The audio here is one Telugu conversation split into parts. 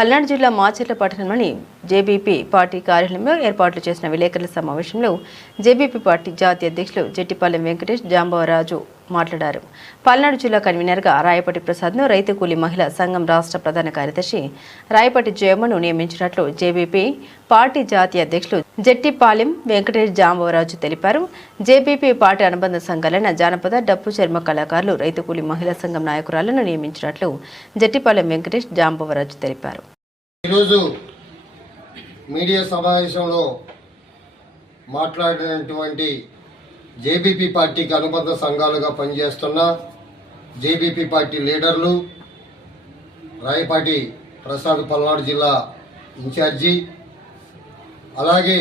పల్నాడు జిల్లా మాచర్ల పట్టణంలోని జేబీపీ పార్టీ కార్యాలయంలో ఏర్పాట్లు చేసిన విలేకరుల సమావేశంలో జేబీపీ పార్టీ జాతీయ అధ్యక్షులు జెట్టిపాలెం వెంకటేష్ జాంబవరాజు మాట్లాడారు. పల్నాడు జిల్లా కన్వీనర్గా రాయపటి ప్రసాద్ను రైతు కూలీ మహిళా సంఘం రాష్ట్ర ప్రధాన కార్యదర్శి రాయపటి జయమ్మను నియమించినట్లు జేబీపీ పార్టీ జాతీయ అధ్యక్షులు జెట్టిపాలెం వెంకటేష్ జాంబవరాజు తెలిపారు. జేబీపీ పార్టీ అనుబంధ సంఘాలైన జానపద డప్పు చర్మ కళాకారులు రైతు కూలీ మహిళా సంఘం నాయకురాలను నియమించినట్లు జెట్టిపాలెం వెంకటేష్ జాంబవరాజు తెలిపారు. ఈరోజు మీడియా సమావేశంలో మాట్లాడినటువంటి జేబీపీ పార్టీకి అనుబంధ సంఘాలుగా పనిచేస్తున్న జేబీపీ పార్టీ లీడర్లు, రాయపాటి ప్రసాద్ పల్నాడు జిల్లా ఇన్ఛార్జి, అలాగే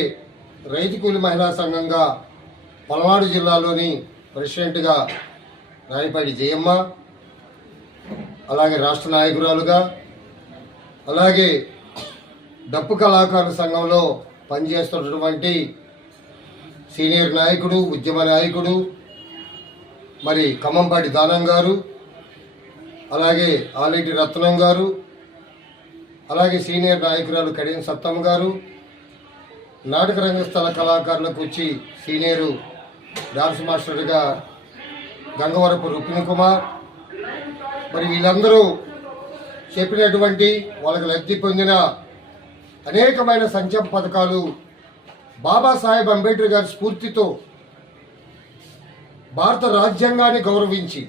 రైతు కూలి మహిళా సంఘంగా పల్నాడు జిల్లాలోని ప్రెసిడెంట్గా రాయపాటి జయమ్మ, అలాగే రాష్ట్ర నాయకురాలుగా, అలాగే డప్పు కళాకారుల సంఘంలో పనిచేస్తున్నటువంటి సీనియర్ నాయకుడు, ఉద్యమ నాయకుడు మరి ఖమ్మంపాటి దానం గారు, అలాగే ఆలేటి రత్నం గారు, అలాగే సీనియర్ నాయకురాలు కడియం సత్తమ్మ గారు, నాటక రంగస్థల కళాకారులకు వచ్చి సీనియరు డాన్స్ మాస్టర్గా గంగవరపు రుక్మిణి కుమార్, మరి వీళ్ళందరూ చెప్పినటువంటి వాళ్ళకి లబ్ధి పొందిన అనేకమైన సంక్షేమ పథకాలు బాబాసాహెబ్ అంబేద్కర్ గారి స్ఫూర్తితో భారత రాజ్యాంగాన్ని గౌరవించి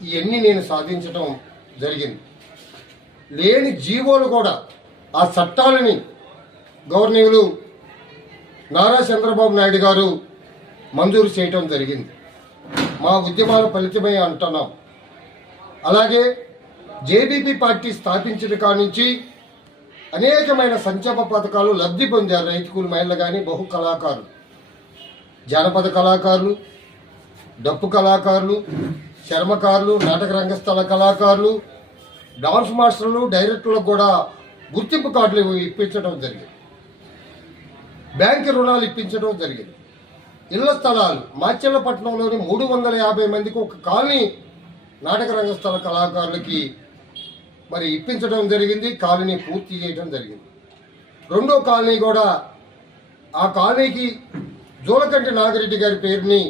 ఇవన్నీ నేను సాధించడం జరిగింది. లేని జీవోలు కూడా ఆ చట్టాలని గవర్నర్లు నారా చంద్రబాబు నాయుడు గారు మంజూరు చేయటం జరిగింది. మా ఉద్యమాల ఫలితమే అంటున్నాం. అలాగే జేబీపీ పార్టీ స్థాపించిన కానుంచి అనేకమైన సంక్షేమ పథకాలు లబ్ధి పొందారు రైతు కూలి మహిళలు కానీ, బహు కళాకారులు, జానపద కళాకారులు, డప్పు కళాకారులు, చర్మకారులు, నాటక రంగస్థల కళాకారులు, డాన్స్ మాస్టర్లు, డైరెక్టర్లకు కూడా గుర్తింపు కార్డులు ఇప్పించడం జరిగింది. బ్యాంకు రుణాలు ఇప్పించడం జరిగింది. ఇళ్ల స్థలాలు మాచర్లపట్నంలోని 350 మందికి ఒక కాలనీ నాటక రంగస్థల కళాకారులకి మరి ఇప్పించడం జరిగింది. కాలనీ పూర్తి చేయడం జరిగింది. రెండో కాలనీ కూడా ఆ కాలనీకి జోలకంటి నాగిరెడ్డి గారి పేరుని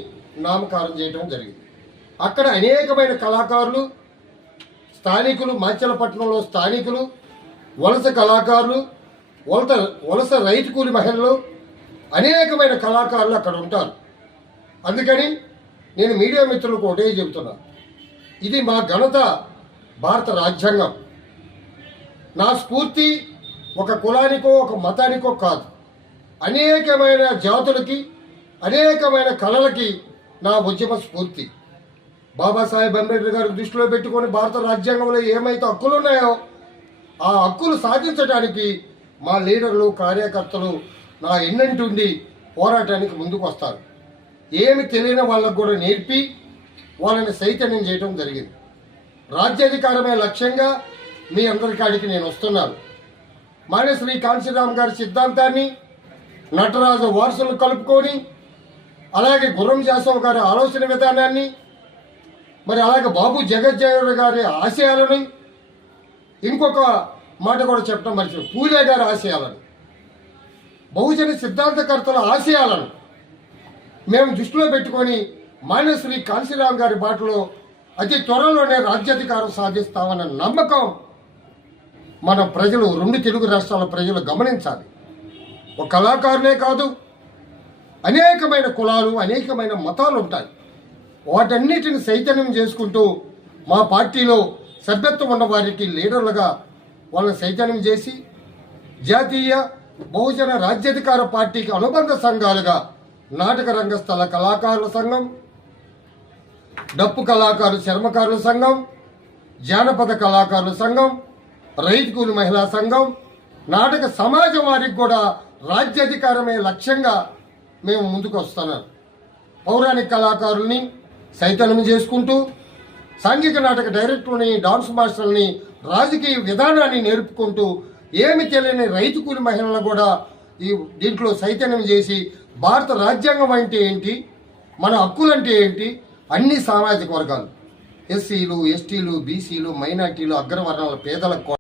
నామకరణం చేయడం జరిగింది. అక్కడ అనేకమైన కళాకారులు, స్థానికులు, మాచర్లపట్నంలో స్థానికులు, వలస కళాకారులు, వలస రైతు కూలి మహిళలు, అనేకమైన కళాకారులు అక్కడ ఉంటారు. అందుకని నేను మీడియా మిత్రులకు ఒకటే చెబుతున్నా, ఇది మా ఘనత, భారత రాజ్యాంగం. నా స్ఫూర్తి ఒక కులానికో ఒక మతానికో కాదు, అనేకమైన జాతులకి, అనేకమైన కళలకి నా ఉద్యమ స్ఫూర్తి. బాబాసాహెబ్ అంబేద్కర్ గారు దృష్టిలో పెట్టుకొని భారత రాజ్యాంగంలో ఏమైతే హక్కులు ఉన్నాయో ఆ హక్కులు సాధించడానికి మా లీడర్లు, కార్యకర్తలు నా ఎన్నంటుండి పోరాటానికి ముందుకు వస్తారు. ఏమి తెలియని వాళ్ళకు కూడా నేర్పి వాళ్ళని చైతన్యం చేయడం జరిగింది. రాజ్యాధికారమే లక్ష్యంగా మీ అందరికాడికి నేను వస్తున్నాను. మానేశ్రీ కాంశీరామ్ గారి సిద్ధాంతాన్ని, నటరాజు వారసులను కలుపుకొని, అలాగే గుర్రం జాసవ్ గారి ఆలోచన విధానాన్ని, మరి అలాగే బాబు జగజ్జయరావు గారి ఆశయాలను, ఇంకొక మాట కూడా చెప్పడం మర్చిపోయి పూలే గారి ఆశయాలను, బహుజన సిద్ధాంతకర్తల ఆశయాలను మేము దృష్టిలో పెట్టుకొని మానేశ్రీ కాంశీరామ్ గారి బాటలో అతి త్వరలోనే రాజ్యాధికారం సాధిస్తామన్న నమ్మకం మన ప్రజలు, 2 తెలుగు రాష్ట్రాల ప్రజలు గమనించాలి. ఒక కళాకారులే కాదు, అనేకమైన కులాలు, అనేకమైన మతాలు ఉంటాయి. వాటన్నిటిని చైతన్యం చేసుకుంటూ మా పార్టీలో సభ్యత్వం ఉన్న వారికి లీడర్లుగా వాళ్ళని చైతన్యం చేసి జాతీయ బహుజన రాజ్యాధికార పార్టీకి అనుబంధ సంఘాలుగా నాటక రంగస్థల కళాకారుల సంఘం, డప్పు కళాకారులు, చర్మకారుల సంఘం, జానపద కళాకారుల సంఘం, రైతు కూలి మహిళా సంఘం, నాటక సమాజం వారికి కూడా రాజ్యాధికారమే లక్ష్యంగా మేము ముందుకు వస్తున్నాం. పౌరాణిక కళాకారుల్ని చైతన్యం చేసుకుంటూ, సాంఘిక నాటక డైరెక్టర్ని, డాన్స్ మాస్టర్ని, రాజకీయ విధానాన్ని నేర్పుకుంటూ, ఏమి తెలియని రైతు కూలి మహిళలను కూడా దీంట్లో చైతన్యం చేసి భారత రాజ్యాంగం అంటే ఏంటి, మన హక్కులంటే ఏంటి, అన్ని సామాజిక వర్గాలు, ఎస్సీలు, ఎస్టీలు, బీసీలు, మైనార్టీలు, అగ్రవర్ణాల పేదలకు